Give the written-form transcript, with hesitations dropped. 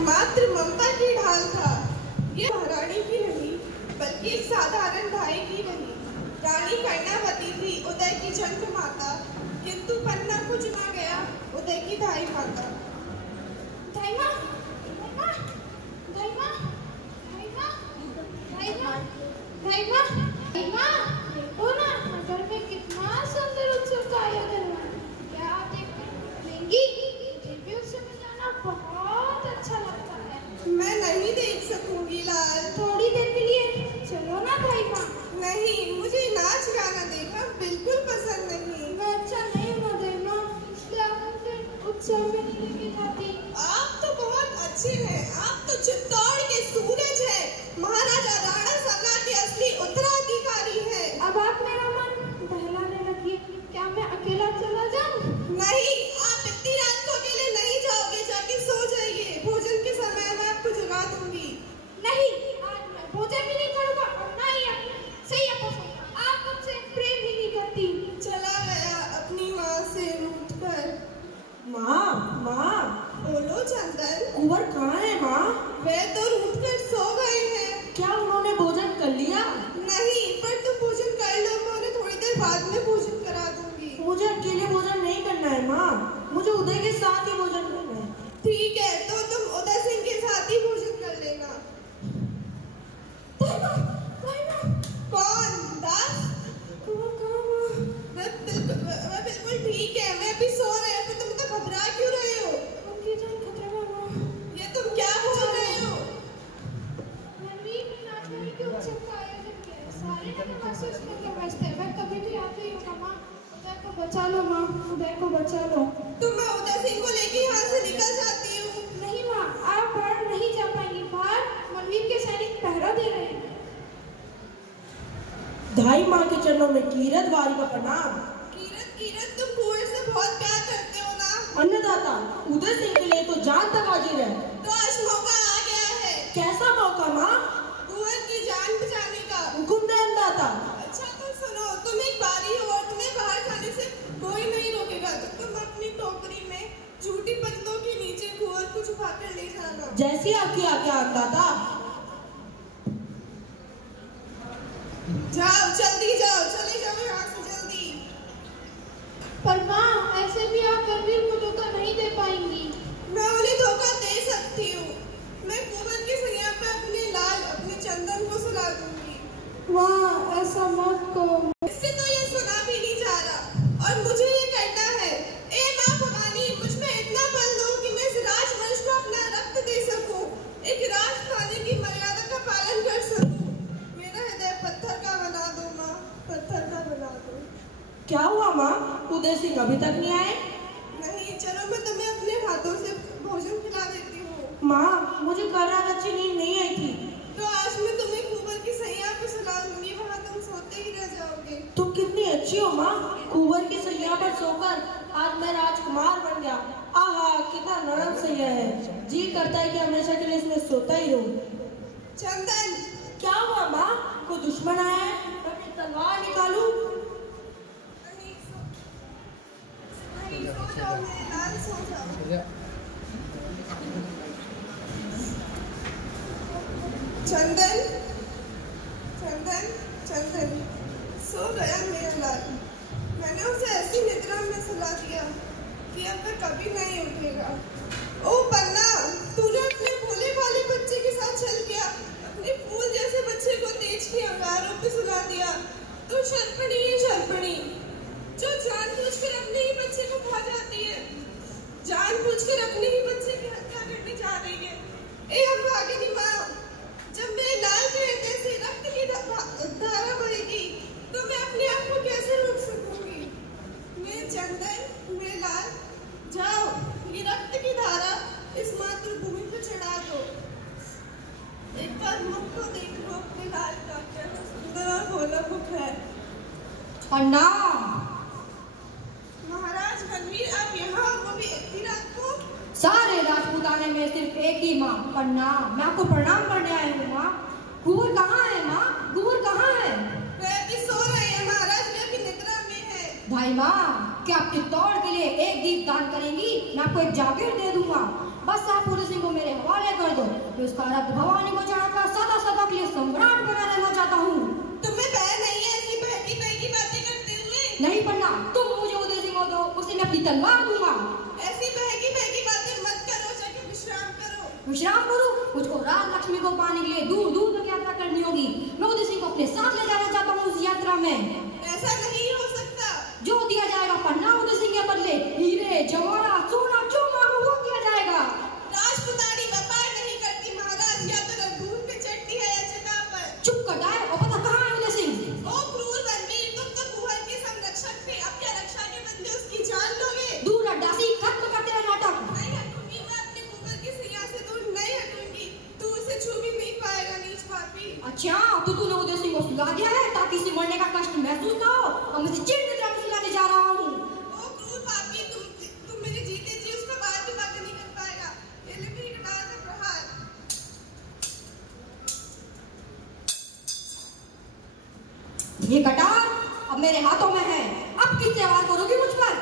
मात्र ममता की ढाल था। ये महारानी की नहीं बल्कि एक साधारण भाई की नहीं। रानी कर्णावती थी उदय की जन्म माता, किंतु पन्ना को चुना गया उदय की धाई माता। धाई माँ, धाई माँ, धाई माँ, धाई माँ, धाई माँ, धाई माँ, देखो ना नगर में कितना सुंदर उत्सव का आयोजन हुआ। क्या आप देखने लेंगी? मुझे भी उत्सव में जाना बहुत अच्छा लगता है। मैं नहीं देख सकूंगी लाल। थोड़ी देर के लिए चलो ना धाई माँ। नहीं, मुझे नाच गाना देखना बिल्कुल पसंद नहीं। मैं अच्छा नहीं हूँ धाई माँ, इसलिए आप मुझे उत्सव में नहीं लेके जाती। आप तो बहुत अच्छे हैं। आप तो चित्तौड़ के सूरज हैं, महाराजा राणा सगा के असली उत्तराधिकारी हैं। अब आप मेरा मन बहलाने लगी। क्या मैं अकेला चला जाऊं? नहीं, आप इतनी रात को अकेले नहीं जाओगे। जाके सो जाइए। भोजन के समय मैं आपको जगा दूंगी। नहीं, आज मैं भोजन भी नहीं करूंगा और ना ही सही आप मुझसे प्रेम ही नहीं करती। चला गया अपनी माँ से रूठ कर। माँ, माँ, बोलो चंदन। कुंवर कहाँ है माँ? वे तो रूठ कर सो गए हैं। क्या उन्होंने भोजन कर लिया? नहीं, पर तुम भोजन कर लो, मैं उन्हें थोड़ी देर बाद में भोजन करा दूंगी। मुझे अकेले भोजन नहीं करना है माँ, मुझे उदय के साथ ही भोजन करना है। ठीक है, तो तुम उदय सिंह के साथ ही भोजन कर लेना। कौन? दास? वह बिल्कुल ठीक है। मैं भी सो रहे हैं, पर तुम तो घबरा क्यों रहे हो? उनकी जान खतरे में हो। ये तुम क्या बोल रहे हो? रणवीर ने नाचने के उत्सव का आयोजन किया है। सारे नगरवासी उसमें व्यस्त हैं। मैं कभी भी आती हूँ माँ। उदय को बचा लो माँ, उदय को बचा लो। तो मैं उदय सिंह को लेके यहाँ से निकल जाती हूँ। नहीं माँ, आप बाहर नहीं जा पाएंगी। बाहर मनवीर के सैनिक पहरा दे रहे हैं। धाई माँ के चरणों में कीरत वारी का प्रणाम। कीरत, तुम कुंवर से बहुत प्यार करते हो ना? अन्नदाता, उदय सिंह के लिए तो जान तक हाजिर है। तो आज मौका आ गया है। कैसा मौका माँ? कुंवर की जान बचाने का। हुकुम दे अन्नदाता। अच्छा तो सुनो, तुम एक बारी हो और तुम्हें बाहर जाने से कोई नहीं रोकेगा। तो तुम अपनी टोकरी में झूठी पत्तों के नीचे कुंवर को छुपा कर ले जाना। जैसी आपकी आज्ञा अन्नदाता। जाओ, जल्दी जाओ, चले जाओ यहाँ से जल्दी। पर माँ, ऐसे भी आप रणवीर को धोखा नहीं दे पाएंगी। मैं उन्हें धोखा दे सकती हूँ। मैं कुंवर की सैया पे अपने लाल, अपने चंदन को सुला दूंगी। वाह, ऐसा मत करो। इससे तो ये सुना भी नहीं जा रहा और मुझे ये करना है। ए माँ भवानी, मुझ में इतना बल दो कि मैं इस राजवंश को अपना रक्त दे सकूं, एक राज पाने की मर्यादा का पालन कर सकूं। मेरा हृदय पत्थर का बना दो माँ, पत्थर का बना दो। क्या हुआ माँ? उदय सिंह अभी तक नहीं आए? नहीं, चलो मैं तुम्हें अपने हाथों से भोजन खिला देती हूँ। माँ, मुझे कल रात अच्छी नींद नहीं आई थी। तो आज मैं तुम्हें कुंवर की सैया पे सुला दूंगी, वहाँ तुम सोते ही रह जाओगे। तुम कितनी अच्छी हो माँ, कुंवर की सैया पर सोकर आज मैं राजकुमार बन गया। आहा, कितना नरम सैया है। जी करता है कि हमेशा के लिए इसमें सोता ही रहूं। चंदन, क्या हुआ माँ? कोई दुश्मन आया है? अपनी तलवार निकालूं? सो जाओ मेरे लाल, सो जाओ। चंदन, चंदन, चंदन, सो गया मेरा लाल। मैंने उसे ऐसी निद्रा में सुला दिया कि अब वह कभी नहीं उठेगा। ओ पन्ना, तूने अपने भोले भाले बच्चे के साथ चल गया, अपने फूल जैसे बच्चे को तेज के अंगारों पे सुला दिया। तो शर्पणी है शर्पणी, जो जानबूझकर अपने ही बच्चे को खा जाती है, जानबूझकर अपने ही बच्चे की हत्या करने जा रही है। ए अभागिनी माँ, जब मेरे लाल के हृदय से रक्त की धारा बहेगी तो मैं अपने आप को कैसे रोक सकूंगी? मेरे चंदन, मेरे लाल, जाओ, ये रक्त की धारा इस मातृभूमि पर चढ़ा दो। एक बार मुख को देख लो अपने लाल का, कैसा सुंदर और भोला मुख है। प्रणाम महाराज रणवीर, आप यहाँ, वो भी इतनी रात को? सारे राजपूताने में सिर्फ एक ही माँ। प्रणाम, मैं आपको प्रणाम करने आई हूँ माँ। कुंवर कहाँ है माँ? कुंवर कहाँ है? वे अभी सो रहे हैं महाराज, वे अभी निद्रा में है। भाई माँ, क्या आप चित्तौड़ के लिए एक दीप दान करेंगी? मैं आपको एक जागीर दे दूंगा। बस आप पुलिस को मेरे हवाले तो मैं उसका रक्त भवानी को चढ़ाकर सदा सदा के लिए सम्राट बना रहना चाहता हूँ। तुम्हें भय नहीं है ऐसी बहकी बातें करते हुए? नहीं पन्ना, तुम मुझे उदय सिंह को दो, उसे मैं अपनी तलवार दूंगा। ऐसी बहकी बातें मत करो, जाके विश्राम करो। विश्राम करूं? मुझको राज लक्ष्मी को पाने के लिए दूर दूर तक यात्रा करनी होगी। मैं उदय सिंह को अपने साथ ले जाना चाहता हूँ उस यात्रा में। ऐसा नहीं हो सकता। जो दिया जाएगा पन्ना उदय सिंह के बदले हीरे जवाहरात सोना जो मांगो वो दिया जाएगा। राजपुतानी व्यापार नहीं करती महाराज, या तो रंगून पे चढ़ती है या जगह पर। चुप कर जाए और पता कहाँ है उदय सिंह? ओ क्रूर रणवीर, तुम तो कुंवर के संरक्षक थे, अब क्या रक्षा के बदले उसकी जान लोगे? दूर हट दासी, खत्म करते हैं नाटक। नहीं हटूंगी, मैं अपने कुंवर की सैया से दूर नहीं हटूंगी। तू उसे छू भी नहीं पाएगा नीच पापी। अच्छा, तो तूने उदय सिंह को सुला दिया है ताकि इसे मरने का कष्ट महसूस ना हो। और मैं इसे चिढ़ निद्रा में सुलाने जा रहा हूँ। ओ क्रूर पापी, तुम मेरे जीते जी उसका बात भी बातें नहीं कर पाएगा। ये ले मेरी कटार का प्रहार। ये कटार अब मेरे हाथों में है। अब किससे वार करोगी मुझ पर?